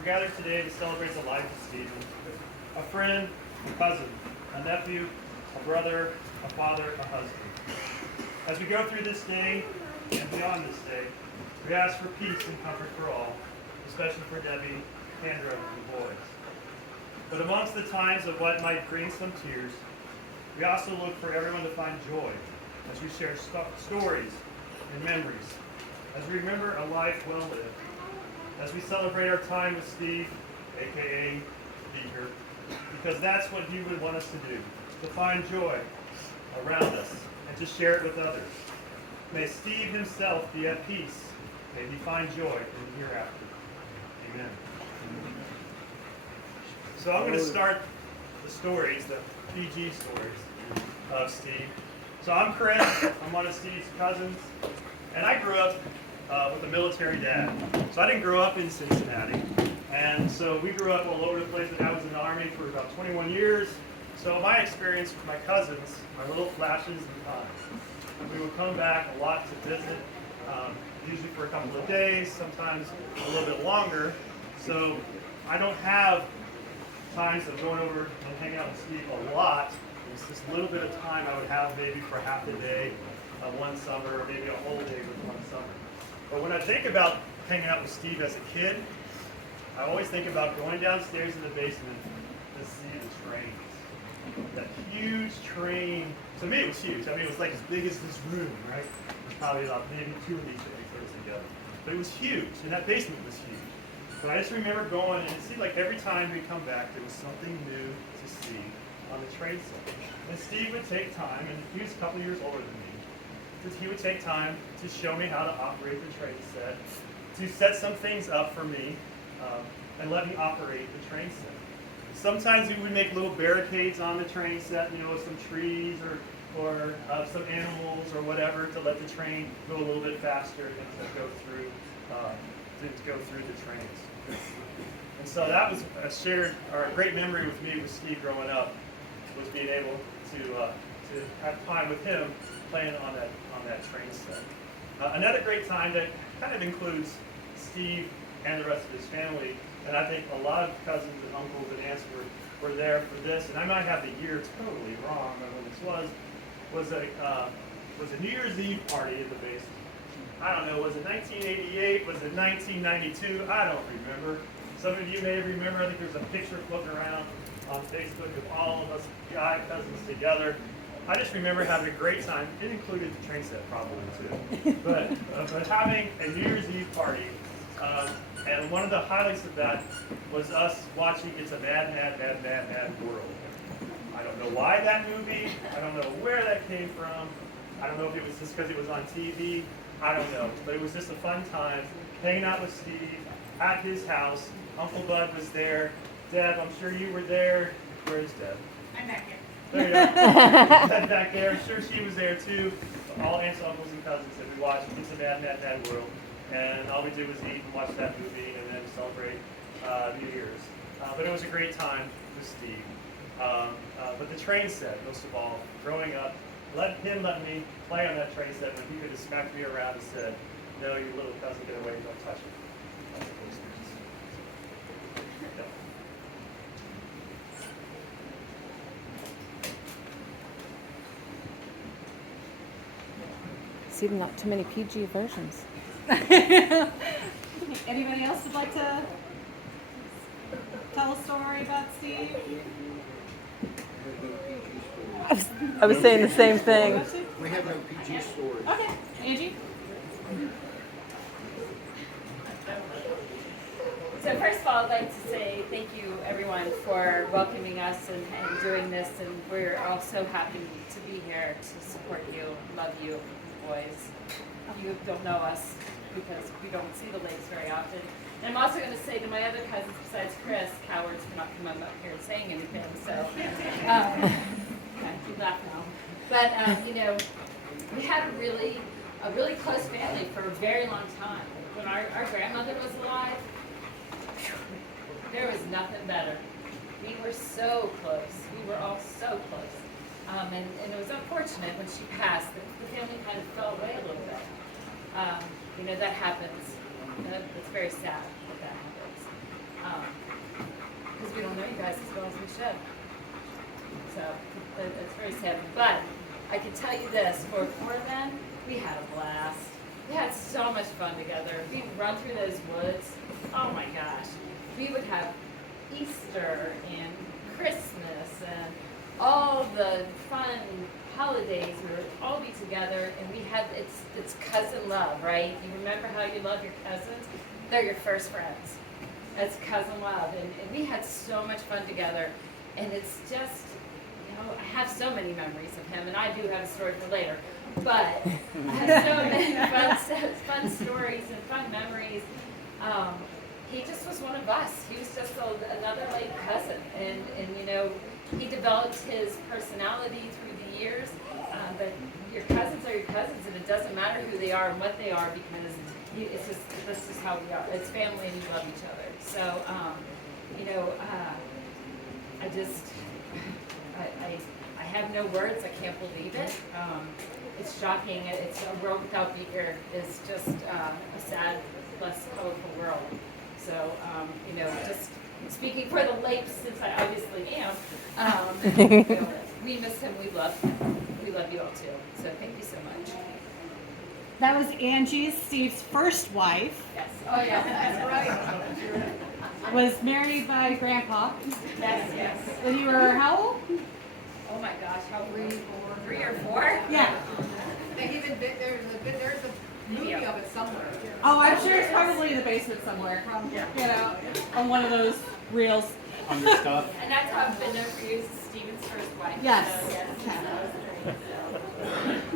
we're gathered today to celebrate the life of Stephen, a friend, a cousin, a nephew, a brother, a father, a husband. As we go through this day and beyond this day, we ask for peace and comfort for all, especially for Debbie, Kendra, and the boys. But amongst the times of what might bring some tears, we also look for everyone to find joy as we share stories and memories, as we remember a life well lived, as we celebrate our time with Steve, aka Beaker, because that's what he would want us to do, to find joy around us and to share it with others. May Steve himself be at peace. May he find joy in the hereafter. Amen. So I'm going to start the stories, the PG stories of Steve. So I'm Chris. I'm one of Steve's cousins. And I grew up with a military dad. So I didn't grow up in Cincinnati. And so we grew up all over the place. And I was in the Army for about 21 years. So my experience with my cousins are little flashes in time. We would come back a lot to visit, usually for a couple of days, sometimes a little bit longer. So I don't have times of going over and hanging out with Steve a lot. It's just a little bit of time I would have maybe for half a day one summer, or maybe a whole day with one summer. But when I think about hanging out with Steve as a kid, I always think about going downstairs in the basement to see the trains. That huge train. To me, it was huge. I mean, it was like as big as this room, right? It was probably about maybe two of these things close together. But it was huge, and that basement was huge. But I just remember going, and it seemed like every time we come back, there was something new to see on the train set. And Steve would take time, and he was a couple years older than me, he would take time to show me how to operate the train set, to set some things up for me, and let me operate the train set. Sometimes we would make little barricades on the train set, with some trees or some animals or whatever to let the train go a little bit faster and to go through the trains. And so that was a great memory with me with Steve growing up, was being able to have time with him playing on that train set. Another great time that kind of includes Steve and the rest of his family, and I think a lot of cousins and uncles and aunts were there for this, and I might have the year totally wrong on when this was a New Year's Eve party in the basement. I don't know, was it 1988? Was it 1992? I don't remember. Some of you may remember, I think there's a picture floating around on Facebook of all of us guy cousins together. I just remember having a great time. It included the train set probably too. But having a New Year's Eve party, and one of the highlights of that was us watching It's a Mad, Mad, Mad, Mad, Mad World. I don't know why that movie, I don't know where that came from. I don't know if it was just because it was on TV. I don't know, but it was just a fun time hanging out with Steve at his house. Uncle Bud was there. Deb, I'm sure you were there. Where's Deb? I'm back here. There you go. Deb back there. I'm sure she was there too. All aunts, uncles, and cousins that we watched It's a Mad, Mad, Mad World. And all we did was eat and watch that movie and then celebrate New Year's. But it was a great time with Steve. But the train set, most of all, growing up, let me play on that train set when he could have smacked me around and said, "No, your little cousin, get away, don't touch it." That's a cool experience. Yep. See, not too many PG versions. Anybody else would like to tell a story about Steve? I was saying the same thing. We have no PG stories. Okay, Angie? So first of all, I'd like to say thank you, everyone, for welcoming us and doing this. And we're all so happy to be here to support you, love you, boys. You don't know us because we don't see the lakes very often. And I'm also going to say to my other cousins besides Chris, cowards for not coming up here and saying anything. So you laugh now. But we had a really close family for a very long time. When our grandmother was alive, there was nothing better. We were so close. We were all so close. And it was unfortunate when she passed that the family kind of fell away a little bit. That happens. It's very sad that happens. guys as well as we should. So it's very sad. But I can tell you this, for then, we had a blast. We had so much fun together. We would run through those woods. Oh my gosh. We would have Easter and Christmas and all the fun holidays. We would all be together, and we had, it's cousin love, right? You remember how you love your cousins? They're your first friends. That's cousin love. And we had so much fun together. And it's just, you know, I have so many memories of him, and I do have a story for later. But I have so many fun stories and fun memories. He just was one of us. He was just another Lape cousin. And, you know, he developed his personality through the years. But your cousins are your cousins, and it doesn't matter who they are and what they are, because it's just, this is how we are. It's family, and we love each other. So, you know, I have no words. I can't believe it. It's shocking. It's a world without Beaker is just a sad, less colorful world. So, you know, just speaking for the Lapes, since I obviously am, you know, we miss him. We love him. We love you all too. So thank you so much. That was Angie, Steve's first wife. Yes. Oh yes, that's right. Was married by Grandpa. Yes, yes. And you were how old? Oh my gosh, how 3 or 4? Yeah. They even there's a movie of it somewhere. Oh, I'm sure it's probably in the basement somewhere. You know, on one of those reels. On your stuff. And that's how I've been known for years, Steven's first wife. Yes. So, yes.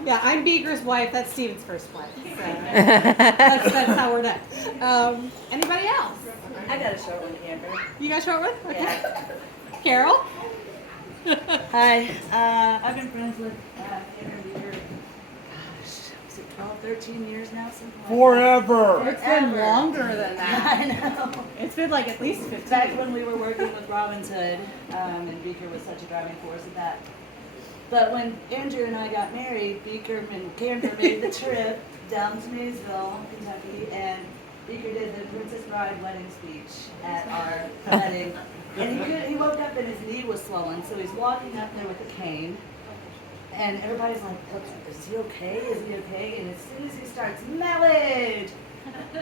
Yeah, I'm Beaker's wife. That's Steven's first wife. So that's how we're done. Anybody else? I got a short one, Amber. You got a short one? Okay. Yeah. Carol? Hi. I've been friends with Amber Beaker, gosh, is it 12, 13 years now? Something like Forever. It's been longer than that. that. I know. It's been like at least 15. Back when we were working with Robin's Hood, and Beaker was such a driving force of that. But when Andrew and I got married, Beaker and Camber made the trip down to Maysville, Kentucky, and Beaker did the Princess Bride wedding speech at our wedding. And he woke up and his knee was swollen, so he's walking up there with a cane. And everybody's like, is he okay? Is he okay? And as soon as he starts, marriage,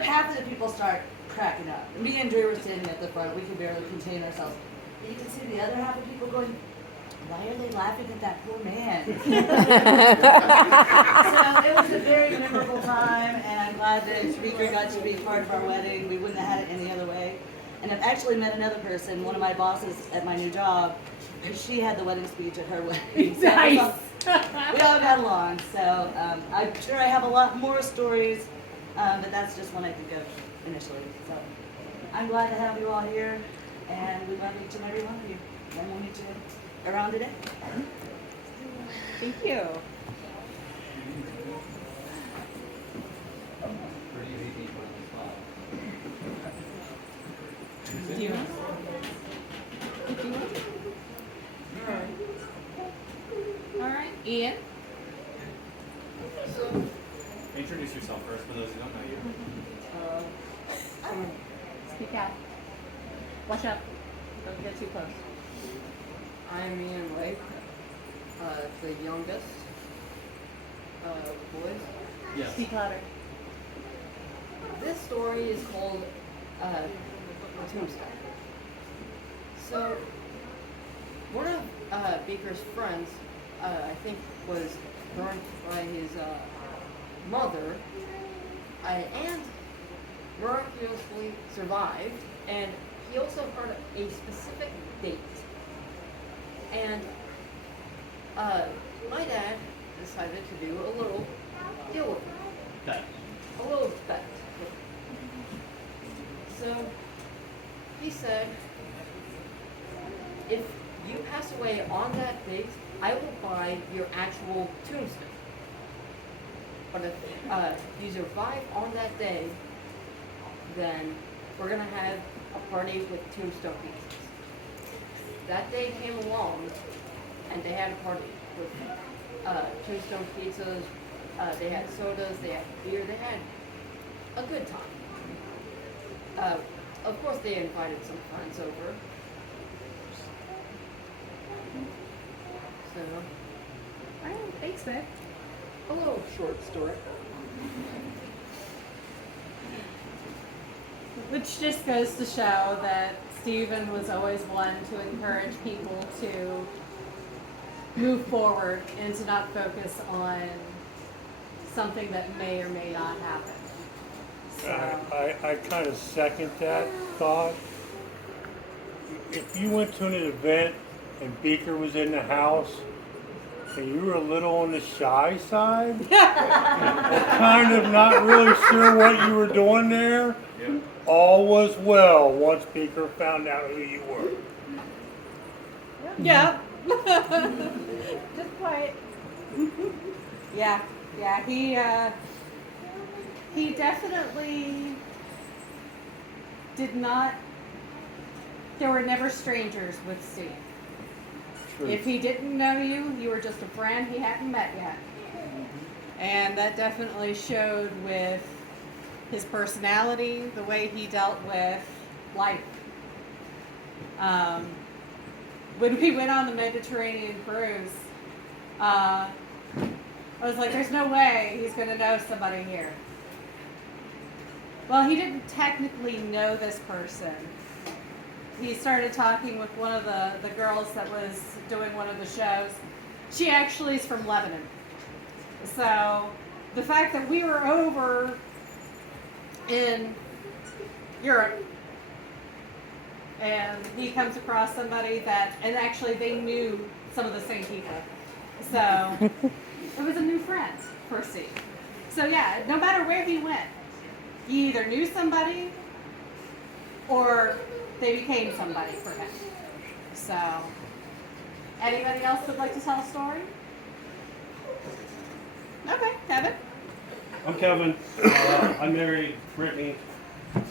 half of the people start cracking up. Me and Drew were sitting at the front. We could barely contain ourselves. But you can see the other half of people going, why are they laughing at that poor man? So it was a very memorable time, and I'm glad that Beaker got to be part of our wedding. We wouldn't have had it any other way. And I've actually met another person, one of my bosses at my new job. She had the wedding speech at her wedding. So Nice. we all got along. So I'm sure I have a lot more stories, but that's just one I think of initially. So I'm glad to have you all here, and we love each and every one of you. And we'll meet you around today. Thank you. Do you want? Do you want? All right. Ian? Introduce yourself first for those who don't know you. Speak out. Watch out. Don't get too close. I'm Ian Lape, the youngest of the boys. Yes. Speak louder. This story is called A Tombstone. So, one of Beaker's friends, I think, was burned by his mother, and miraculously survived. And he also heard a specific date. And my dad decided to do a little deal with him. Okay. A little bet. So he said, if you pass away on that date, I will buy your actual tombstone. But if you survive on that day, then we're gonna have a party with tombstone pizzas. That day came along, and they had a party with tombstone pizzas. They had sodas, they had beer, they had a good time. Of course, they invited some friends over. So, All right, thanks, babe. a little short story. Which just goes to show that Stephen was always one to encourage people to move forward and to not focus on something that may or may not happen. So, I kind of second that thought. If you went to an event and Beaker was in the house and you were a little on the shy side, or kind of not really sure what you were doing there, all was well once Beaker found out who you were. yeah. Just quiet. Yeah, he definitely did not, there were never strangers with Steve. True. If he didn't know you, you were just a friend he hadn't met yet. And that definitely showed with his personality, the way he dealt with life. When we went on the Mediterranean cruise, I was like, there's no way he's going to know somebody here. Well, he didn't technically know this person. He started talking with one of the girls that was doing one of the shows. She actually is from Lebanon. So the fact that we were over in Europe and he comes across somebody that, and actually they knew some of the same people. So it was a new friend for Steve. So yeah, no matter where he went, he either knew somebody or they became somebody for him. So, anybody else would like to tell a story? Okay, Kevin. I'm Kevin. I married Brittany,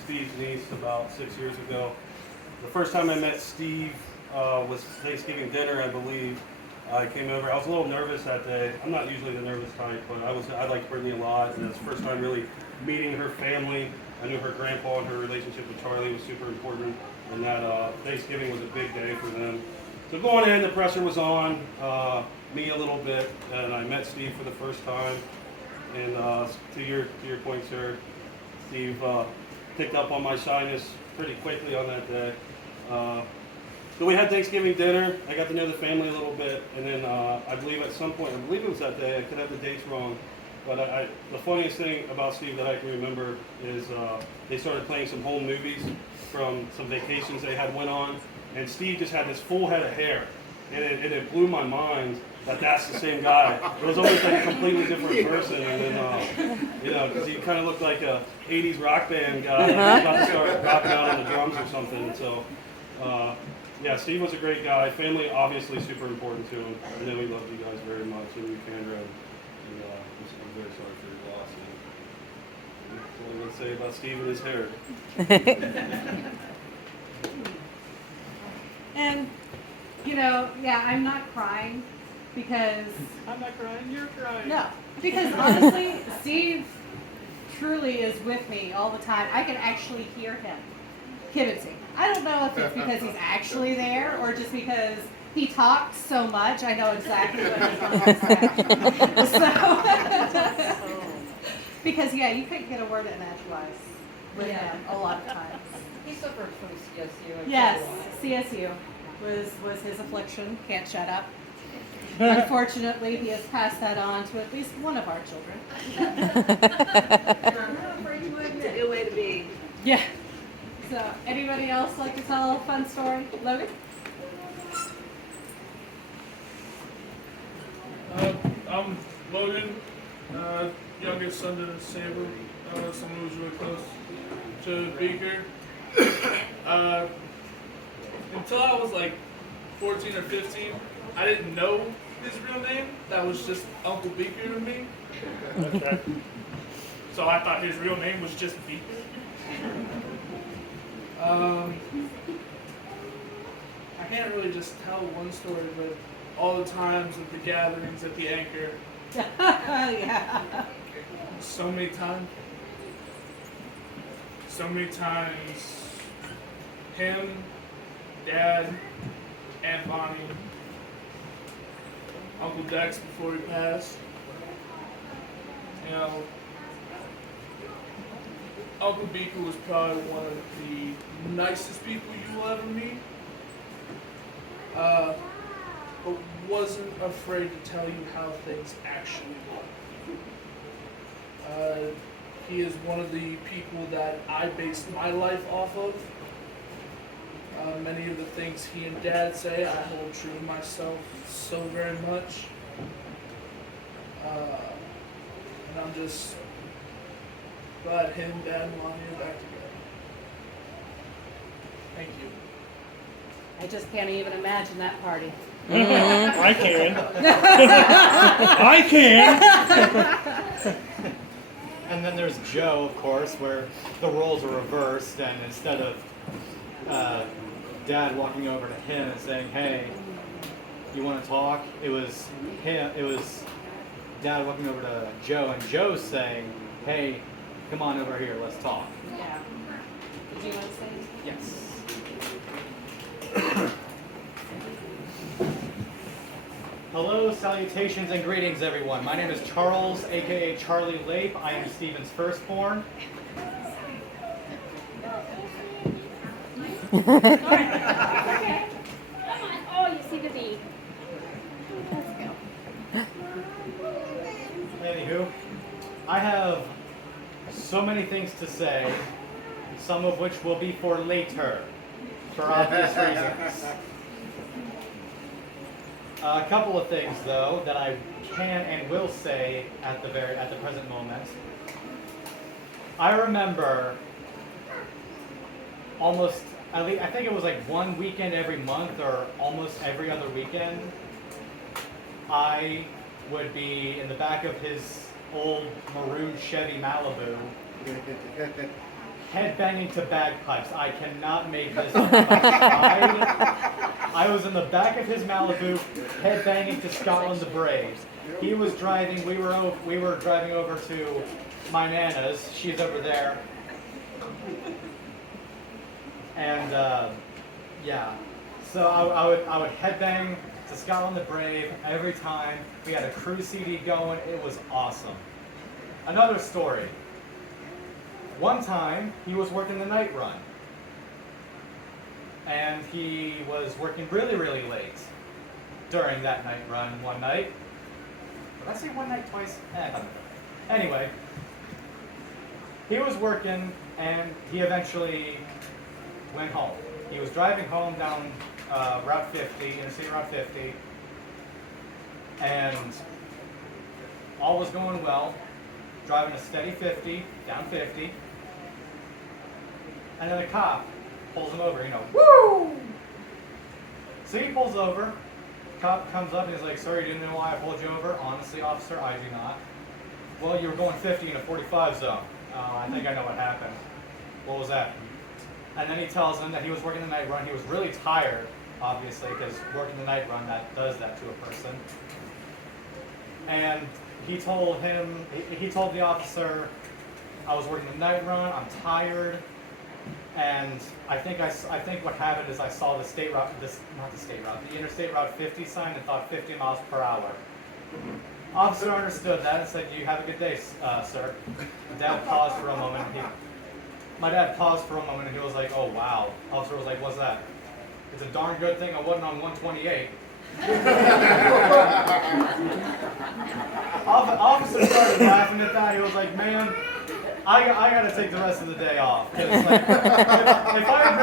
Steve's niece, about 6 years ago. The first time I met Steve was Thanksgiving dinner, I believe. I came over. I was a little nervous that day. I'm not usually the nervous type, but I liked Brittany a lot, and it was the first time really meeting her family. I knew her grandpa and her relationship with Charlie was super important, and that Thanksgiving was a big day for them. So going in, the pressure was on me a little bit, and I met Steve for the first time. And to your point, sir, Steve picked up on my shyness pretty quickly on that day. So we had Thanksgiving dinner. I got to know the family a little bit, and then I believe at some point, I believe it was that day, I could have the dates wrong, but the funniest thing about Steve that I can remember is they started playing some home movies from some vacations they had went on, and Steve just had this full head of hair, and it blew my mind that that's the same guy. It was almost like a completely different person, and then, because he kind of looked like a 80s rock band guy, like about to start rocking out on the drums or something, so... yeah, Steve was a great guy. Family obviously super important to him. I know he loved you guys very much, and you, Kendra, and I'm very sorry for your loss. And that's all I'm going to say about Steve and his hair. And, I'm not crying because... I'm not crying, you're crying. No, because honestly, Steve truly is with me all the time. I can actually hear him kibitzing. I don't know if it's because he's actually there or just because he talks so much. I know exactly what he's going to say. So, because you couldn't get a word in edgewise with him a lot of times. He suffered from CSU. Yes, CSU was his affliction. Can't shut up. Unfortunately, he has passed that on to at least one of our children. It's a good way to be. Yeah. So, anybody else like to tell a fun story? Logan? I'm Logan, youngest son to Saber, someone who was really close to Beaker. Until I was like 14 or 15, I didn't know his real name. That was just Uncle Beaker to me. Okay. So I thought his real name was just Beaker. I can't really just tell one story, but all the times at the gatherings at the Anchor, Yeah. so many times, him, Dad, and Bonnie Uncle Dex before he passed. You know, Uncle Beaker was probably one of the nicest people you will ever meet. But wasn't afraid to tell you how things actually were. He is one of the people that I based my life off of. Many of the things he and Dad say, I hold true to myself so very much. And I'm just glad him, Dad, and Lonnie are back together. Thank you. I just can't even imagine that party. I can. I can. And then there's Joe, of course, where the roles are reversed, and instead of Dad walking over to him and saying, "Hey, you want to talk?" It was him. It was Dad walking over to Joe, and Joe saying, "Hey, come on over here. Let's talk." Yeah. Did you want to say anything? Yes. Hello, salutations, and greetings, everyone. My name is Charles, aka Charlie Lape. I am Stephen's firstborn. Okay. Come on. Oh, you see the bee. Let's go. Anywho, I have so many things to say, some of which will be for later, for obvious reasons. A couple of things, though, that I can and will say at the present moment. I remember almost, at least, I think it was like one weekend every month or almost every other weekend, I would be in the back of his old maroon Chevy Malibu, headbanging to bagpipes. I cannot make this up. I was in the back of his Malibu, headbanging to Scotland the Brave. He was driving. We were driving over to my Nana's. She's over there. And yeah, so I would headbang to Scotland the Brave every time. We had a cruise CD going. It was awesome. Another story. One time, he was working the night run. And he was working really, really late during that night run one night. Did I say one night twice? I don't know. Anyway, he was working and he eventually went home. He was driving home down Route 50, Interstate Route 50, and all was going well. Driving a steady 50, down 50. And then a cop pulls him over, woo! So he pulls over, cop comes up and he's like, "Sir, you didn't know why I pulled you over?" "Honestly, officer, I do not." "Well, you were going 50 in a 45 zone. I think I know what happened." "What was that?" And then he tells him that he was working the night run. He was really tired, obviously, because working the night run, that does that to a person. And he told the officer, "I was working the night run, I'm tired, and I think what happened is I saw the Interstate Route 50 sign and thought 50 miles per hour." Officer understood that and said, "You have a good day, sir." Dad paused for a moment. My dad paused for a moment and he was like, "Oh wow." Officer was like, "What's that?" "It's a darn good thing I wasn't on 128. Officer started laughing at that. He was like, "Man, I gotta take the rest of the day off. 'Cause like, if I had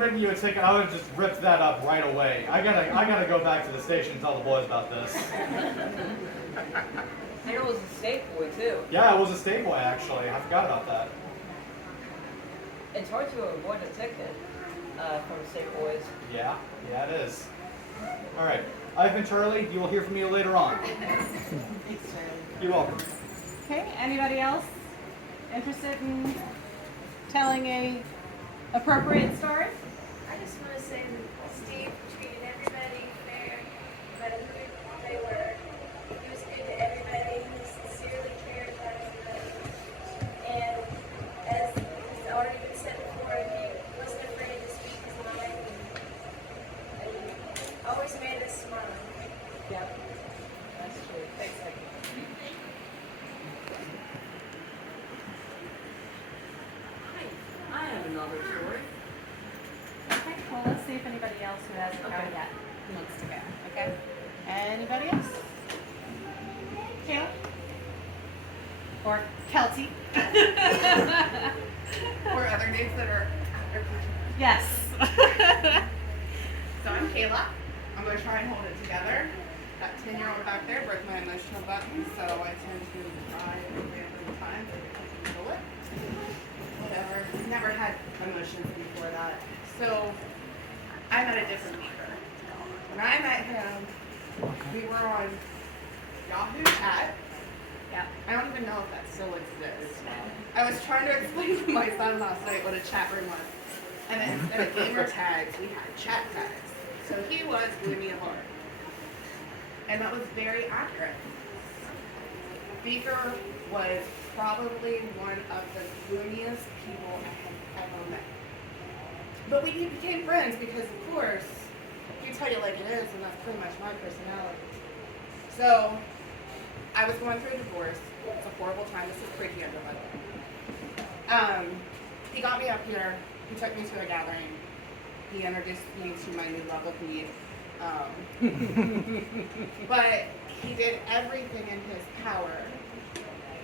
written you a ticket, I would have just ripped that up right away. I gotta go back to the station and tell the boys about this." And it was a state boy too. Yeah, it was a state boy actually. I forgot about that. It's hard to avoid a ticket from state boys. Yeah, it is. All right, I've been Charlie. You will hear from me later on. Thanks, Charlie. You're welcome. Okay, anybody else interested in telling a appropriate story? I just want to say that Steve treated everybody fair, no matter who they were. He was good to everybody. He sincerely cared about everybody. And as has already been said before, he wasn't afraid to speak his mind and always made us smile. Yep. That's true. Thanks, Becky. I have another story. Okay, well, let's see if anybody else who hasn't gone yet wants to go. Okay? Anybody else? Kayla? Or Kelty? Or other names that are after Yes. So I'm Kayla. I'm going to try and hold it together. That 10-year-old back there broke my emotional button, so I tend to cry every time I feel it. Whatever. Never had emotions before that. So I met a different Beaker. When I met him, we were on Yahoo Chat. Yeah, I don't even know if that still exists. I was trying to explain to my son last night what a chat room was. And then instead of gamer tags, we had chat tags. So he was giving me a heart. And that was very accurate. Beaker was probably one of the gloomiest people I have ever met. But we became friends because, of course, you tell you like it is, and that's pretty much my personality. So, I was going through a divorce. It's a horrible time. This is pre-Kendra, by the way. He got me up here. He took me to a gathering. He introduced me to my new love of weed. But he did everything in his power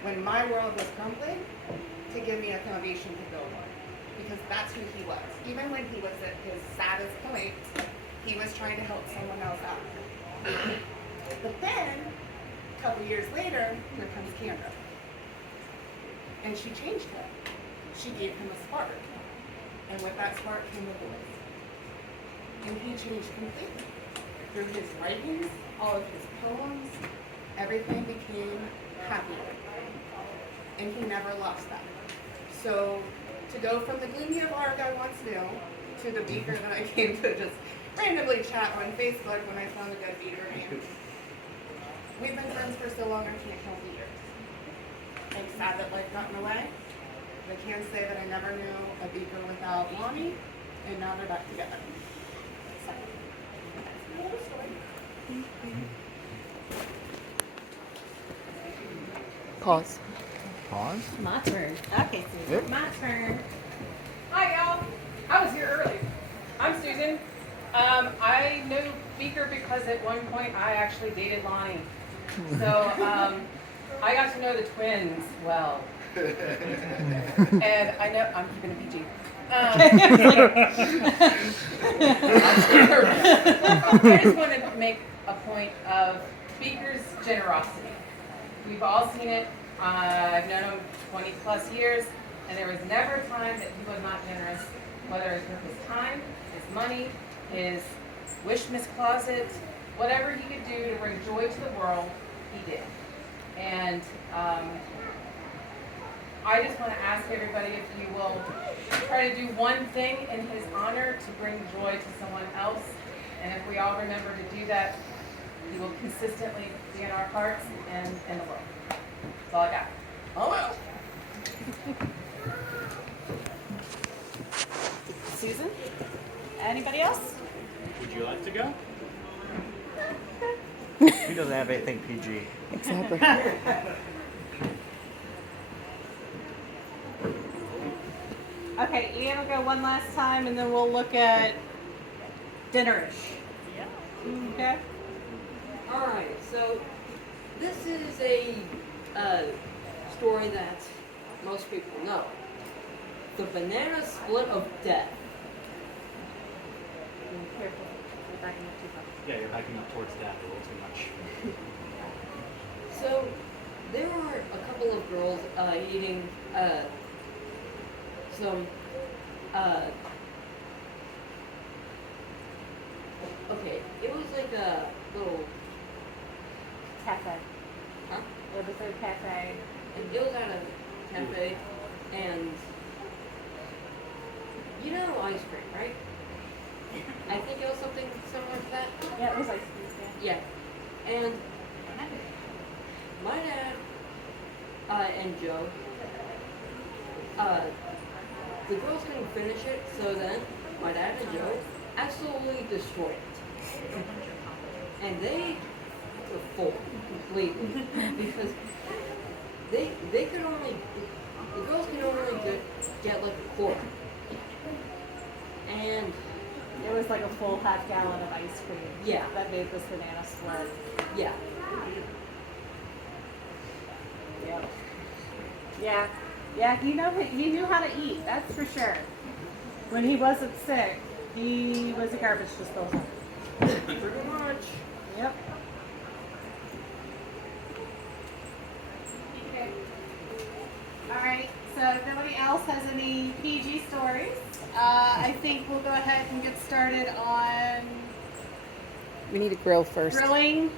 when my world was crumbling to give me a foundation to build on. Because that's who he was. Even when he was at his saddest point, he was trying to help someone else out. But then, a couple years later, here comes Kendra. And she changed him. She gave him a spark. And with that spark came a voice. And he changed completely. Through his writings, all of his poems, everything became happier. And he never lost that. So, to go from the gloomy Lark I once knew to the Beaker that I came to just randomly chat on Facebook when I found a good Beaker man. We've been friends for so long I can't count the years. I'm sad that life got in the way. I can say that I never knew a Beaker without Lonnie, and now they're back together. So, that's my little story. Pause. Pause? My turn. Okay, Susan. Yep. My turn. Hi, y'all. I was here early. I'm Susan. I know Beaker because at one point I actually dated Lonnie. So I got to know the twins well. And I know, I'm keeping it PG. I just want to make a point of Beaker's generosity. We've all seen it. I've known him 20 plus years, and there was never a time that he was not generous, whether it was his time, his money, his wish list closet, whatever he could do to bring joy to the world, he did. And I just want to ask everybody if you will try to do one thing in his honor to bring joy to someone else. And if we all remember to do that, he will consistently be in our hearts and in the world. That's all I got. Oh well. Susan? Anybody else? Would you like to go? He doesn't have anything PG. Exactly. Okay, Ian will go one last time, and then we'll look at dinnerish. Yeah. Okay. Alright, so this is a story that most people know. The banana split of death. Careful, you're backing up too far. Yeah, you're hiking up towards that a little too much. So there are a couple of girls eating some okay, it was like a little Cafe. huh? It was a cafe. And it was at a cafe, and you know ice cream, right? I think it was something similar to that. Yeah, it was ice cream. Yeah. And my dad and Joe, the girls couldn't finish it, so then my dad and Joe absolutely destroyed it. And they were full completely because they could only the girls could only get like a quarter. And It was like a full half-gallon of ice cream. Yeah. That made this banana split. yeah. Yep. Yeah. Yeah, he knew how to eat, that's for sure. When he wasn't sick, he was a garbage disposal. Pretty much. Yep. Alright, so if nobody else has any PG stories, I think we'll go ahead and get started on We need to grill first. grilling